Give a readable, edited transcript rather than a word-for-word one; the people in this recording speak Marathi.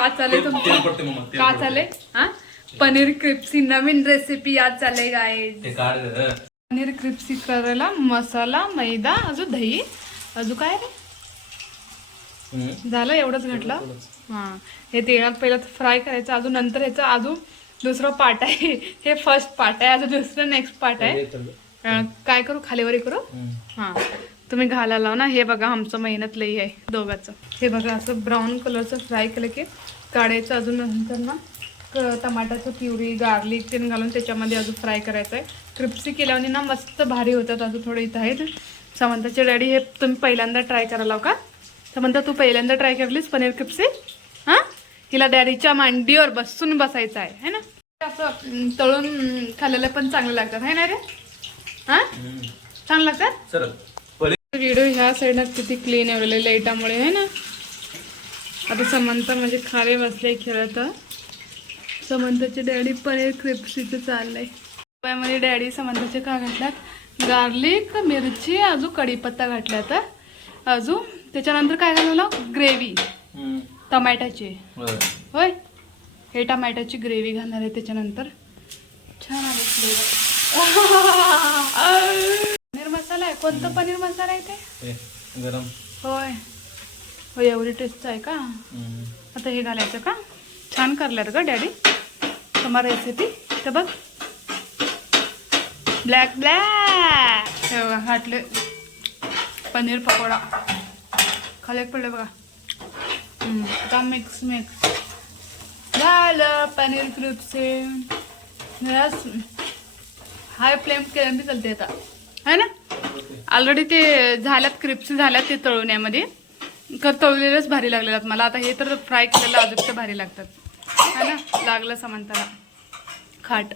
का चालले तुमचं? का चालले हा? पनीर क्रिप्सी नवीन रेसिपी आज चालले गाईज. पनीर क्रिप्सी करायला मसाला, मैदा, अजून दही, अजून काय रे झालं एवढंच घातलं. हा हे तेलात पहिलं फ्राय करायचं, अजून नंतर ह्याचं अजून दुसरं पार्ट आहे. हे फर्स्ट पार्ट आहे, अजून दुसरं नेक्स्ट पार्ट आहे. काय करू खालीवरी करू. हा तुम्ही घाला लाव ना. हे बघा आमचं मेहनत लई आहे दोघांचं. हे बघा असं ब्राऊन कलरचं फ्राय केलं की काढायचं. अजून नंतर ना टमाट्याचं प्युरी, गार्लिक तेन घालून त्याच्यामध्ये अजून फ्राय करायचं आहे. क्रिप्सी केल्याने ना मस्त भारी होतात. अजून थोडे इथं आहेत समंताचे डॅडी. हे तुम्ही पहिल्यांदा ट्राय करायला का समंता? तू पहिल्यांदा ट्राय करलीस पनीर क्रिप्सी? हां हिला डॅडीच्या मांडीवर बसून बसायचं आहे ना. असं तळून खाल्लेलं पण चांगलं लागतात है ना रे? हां छान लागतात. व्हिडिओ ह्या साईडला किती क्लीन आहे लाईटामुळे आहे ना. आता समंता म्हणजे खाली बसले खेळत. समंताचे डॅडी पनीर क्रिप्सीचं चाललंय. मध्ये डॅडी समंताचे का घातल्यात? गार्लिक, मिरची, अजून कढीपत्ता घातल्यात. अजून त्याच्यानंतर काय घालवलं? ग्रेव्ही टमाट्याची. होय हे टमाट्याची ग्रेव्ही घालणार आहे त्याच्यानंतर. छान आले फ्लेवर. पनीर मसाला आहे. कोणता पनीर मसाला आहे ते? गरम. होय होय एवढी टेस्ट आहे का? आता हे घालायचं का? छान करल्यात का डॅडी तुम्हाला रेसिपी. तर बघ ब्लॅक ब्लॅक हे बघा घातले पनीर पकोडा खाली पडले बघा. आता मिक्स झालं पनीर क्रिप्सी. हाय फ्लेम केलं बी चालते आता है ना. ऑलरेडी ते झाल्यात क्रिप्सी झाल्यात ते तळवण्यामध्ये. तळलेलंच भारी लागलेलं मला. आता हे तर फ्राय केलेलं अजून तर भारी लागतात है ना. लागलं समंताला खाट.